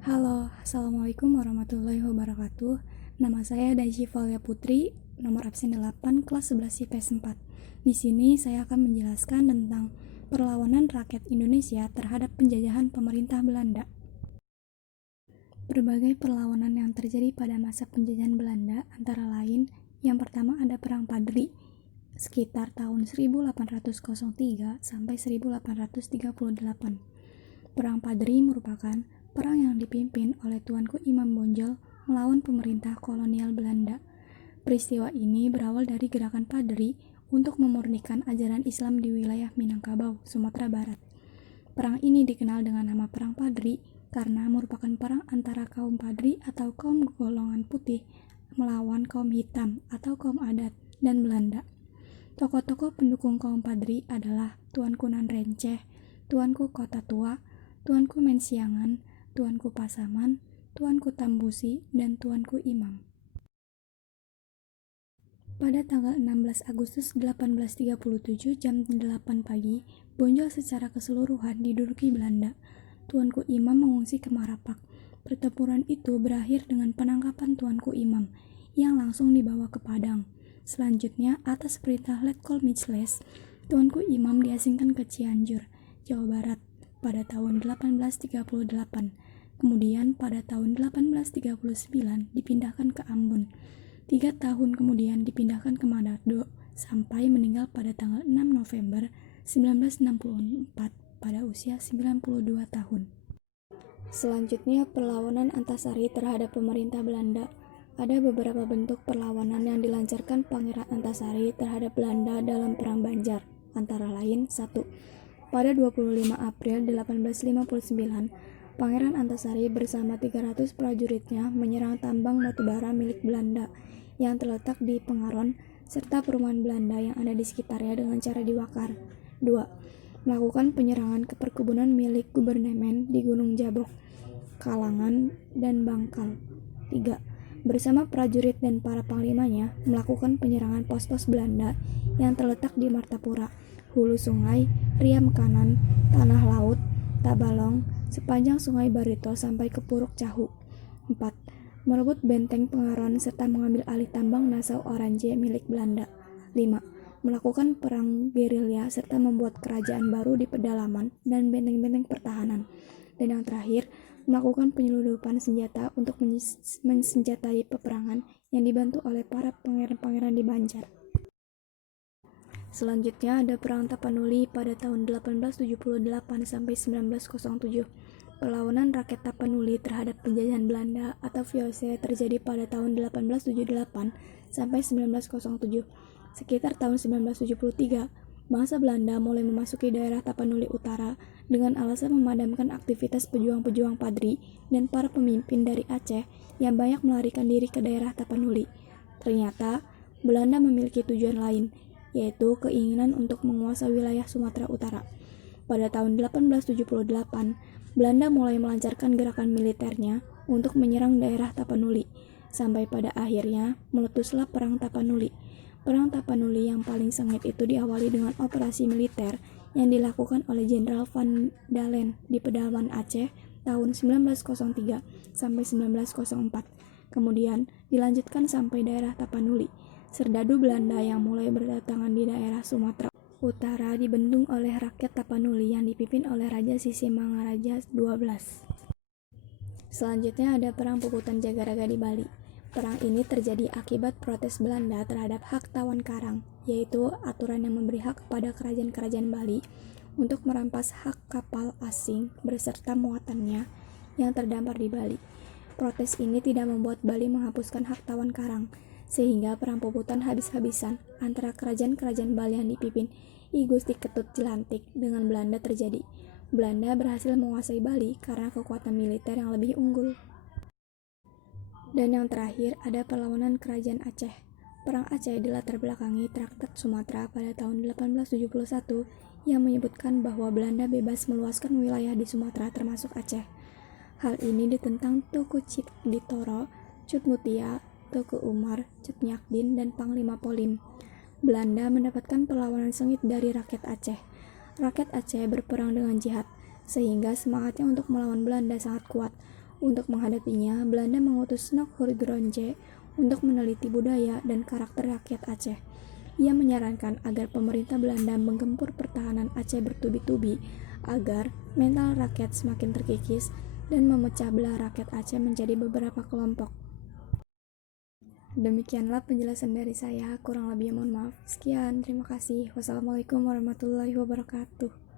Halo, Assalamualaikum warahmatullahi wabarakatuh. Nama saya Daisy Valia Putri, nomor absen 8, kelas 11 IPS 4. Di sini saya akan menjelaskan tentang perlawanan rakyat Indonesia terhadap penjajahan pemerintah Belanda. Berbagai perlawanan yang terjadi pada masa penjajahan Belanda antara lain, yang pertama ada Perang Padri, sekitar tahun 1803 sampai 1838. Perang Padri merupakan perang yang dipimpin oleh Tuanku Imam Bonjol melawan pemerintah kolonial Belanda. Peristiwa ini berawal dari gerakan Padri untuk memurnikan ajaran Islam di wilayah Minangkabau, Sumatera Barat. Perang ini dikenal dengan nama Perang Padri karena merupakan perang antara kaum Padri atau kaum golongan putih melawan kaum hitam atau kaum adat dan Belanda. Tokoh-tokoh pendukung kaum Padri adalah Tuanku Nan Renceh, Tuanku Kota Tua, Tuanku Mensiangan, Tuanku Pasaman, Tuanku Tambusi, dan Tuanku Imam. Pada tanggal 16 Agustus 1837 jam 8 pagi, Bonjol secara keseluruhan diduduki Belanda. Tuanku Imam mengungsi ke Marapak. Pertempuran itu berakhir dengan penangkapan Tuanku Imam, yang langsung dibawa ke Padang. Selanjutnya, atas perintah Letkol Mitchells, Tuanku Imam diasingkan ke Cianjur, Jawa Barat pada tahun 1838. Kemudian pada tahun 1839 dipindahkan ke Ambon. 3 tahun kemudian dipindahkan ke Manado sampai meninggal pada tanggal 6 November 1964 pada usia 92 tahun. Selanjutnya, perlawanan Antasari terhadap pemerintah Belanda. Ada beberapa bentuk perlawanan yang dilancarkan Pangeran Antasari terhadap Belanda dalam Perang Banjar, antara lain 1. Pada 25 April 1859, Pangeran Antasari bersama 300 prajuritnya menyerang tambang batubara milik Belanda yang terletak di Pengaron serta perumahan Belanda yang ada di sekitarnya dengan cara dibakar. 2. Melakukan penyerangan ke perkebunan milik Gubernemen di Gunung Jabok, Kalangan, dan Bangkal. 3. Bersama prajurit dan para panglimanya melakukan penyerangan pos-pos Belanda yang terletak di Martapura, Hulu Sungai, Riam Kanan, Tanah Laut, Tabalong, sepanjang Sungai Barito sampai ke Puruk Cahu. 4. Merebut benteng Pengaron serta mengambil alih tambang Nassau Orange milik Belanda. 5. Melakukan perang gerilya serta membuat kerajaan baru di pedalaman dan benteng-benteng pertahanan. Dan yang terakhir, melakukan penyelundupan senjata untuk mensenjatai peperangan yang dibantu oleh para pangeran-pangeran di Banjar. Selanjutnya ada Perang Tapanuli pada tahun 1878 sampai 1907. Perlawanan rakyat Tapanuli terhadap penjajahan Belanda atau VOC terjadi pada tahun 1878 sampai 1907. Sekitar tahun 1973, bangsa Belanda mulai memasuki daerah Tapanuli Utara dengan alasan memadamkan aktivitas pejuang-pejuang Padri dan para pemimpin dari Aceh yang banyak melarikan diri ke daerah Tapanuli. Ternyata, Belanda memiliki tujuan lain, yaitu keinginan untuk menguasai wilayah Sumatera Utara. Pada tahun 1878, Belanda mulai melancarkan gerakan militernya untuk menyerang daerah Tapanuli, sampai pada akhirnya meletuslah Perang Tapanuli. Perang Tapanuli yang paling sengit itu diawali dengan operasi militer yang dilakukan oleh Jenderal Van Dalen di pedalaman Aceh tahun 1903 sampai 1904. Kemudian dilanjutkan sampai daerah Tapanuli. Serdadu Belanda yang mulai berdatangan di daerah Sumatera Utara dibendung oleh rakyat Tapanuli yang dipimpin oleh Raja Sisimangaraja XII. Selanjutnya ada Perang Puputan Jagaraga di Bali. Perang ini terjadi akibat protes Belanda terhadap hak tawan karang, yaitu aturan yang memberi hak kepada kerajaan-kerajaan Bali untuk merampas hak kapal asing beserta muatannya yang terdampar di Bali. Protes ini tidak membuat Bali menghapuskan hak tawan karang, sehingga perang Puputan habis-habisan antara kerajaan-kerajaan Bali yang dipimpin I Gusti Ketut Jelantik dengan Belanda terjadi. Belanda berhasil menguasai Bali karena kekuatan militer yang lebih unggul. Dan yang terakhir ada perlawanan Kerajaan Aceh. Perang Aceh dilatar belakangi Traktat Sumatera pada tahun 1871 yang menyebutkan bahwa Belanda bebas meluaskan wilayah di Sumatera termasuk Aceh. Hal ini ditentang Teuku Cipditoro, Cut Mutia, Teuku Umar, Cut Nyakdin, dan Panglima Polim. Belanda mendapatkan perlawanan sengit dari rakyat Aceh. Rakyat Aceh berperang dengan jihad, sehingga semangatnya untuk melawan Belanda sangat kuat. Untuk menghadapinya, Belanda mengutus Nok Hurgronje untuk meneliti budaya dan karakter rakyat Aceh. Ia menyarankan agar pemerintah Belanda menggempur pertahanan Aceh bertubi-tubi agar mental rakyat semakin terkikis dan memecah belah rakyat Aceh menjadi beberapa kelompok. Demikianlah penjelasan dari saya, kurang lebihnya mohon maaf. Sekian, terima kasih. Wassalamualaikum warahmatullahi wabarakatuh.